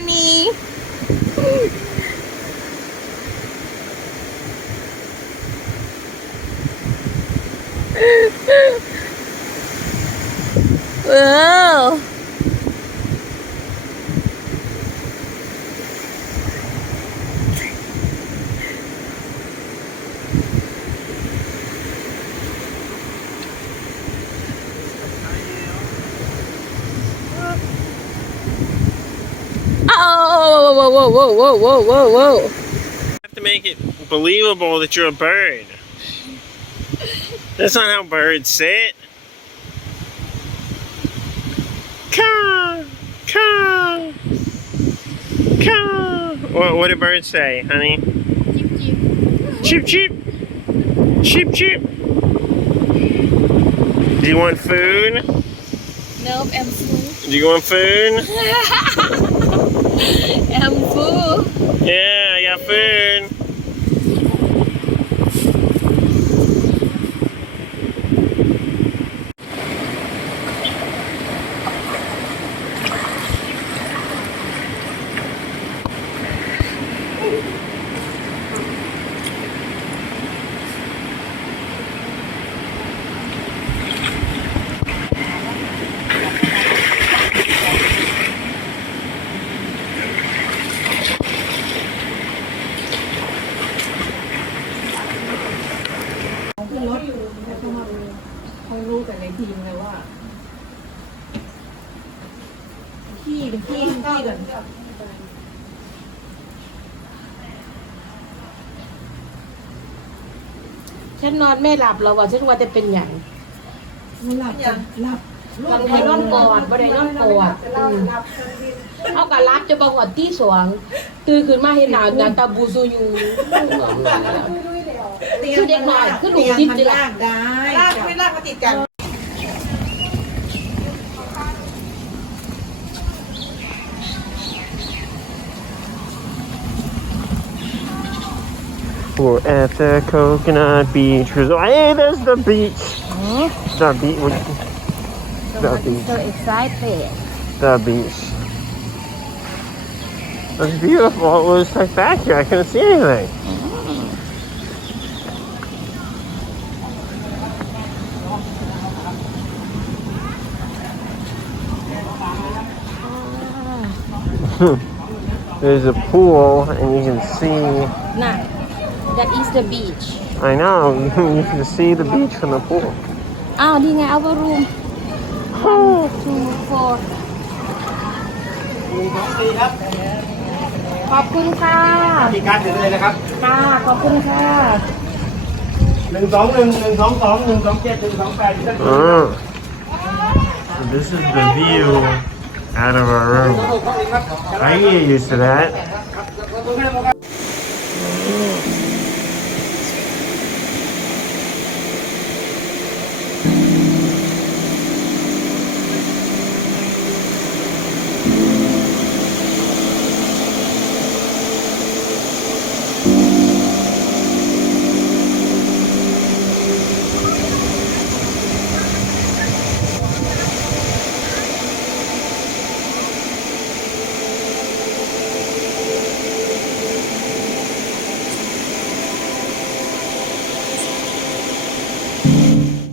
honey. Wow. Oh, whoa, whoa, whoa, whoa, whoa, whoa, whoa. You have to make it believable that you're a bird. That's not how birds sit. Caw, caw, caw. What do birds say, honey? Chip, chip. Chip, chip. Do you want food? Nope, I'm full. Do you want food? I'm full. Yeah, I got food.ฉันนอนไม่หลับแล้วว่ะฉันว่าจะเป็นอย่าง หลับจ้ะหลับ ตอนนี้นอนก่อนบ่ได้นอนก่อนเขาก็รับจะบอกว่าตีสวงตื่นขึ้นมาเห็นหน้าตาบูซูอยู่คือเด็กน้อยคือหนูจิตจะ ลากได้ลากไม่ลากมาติดกัน We're at the coconut beach. Hey, there's the beach. The beach. The beach. so excited The beach. It's beautiful. It was like back here. I couldn't see anything. There's a pool, and you can see. nah that is the beach I know. You can see the beach from the pool. อ้าวนี่ไง our room 1 2 4 ขอบคุณค่ะ มีการถึงเลยนะครับ ค่ะขอบคุณค่ะ 121 122 127 128 So this is the view out of our room. I can get used to that.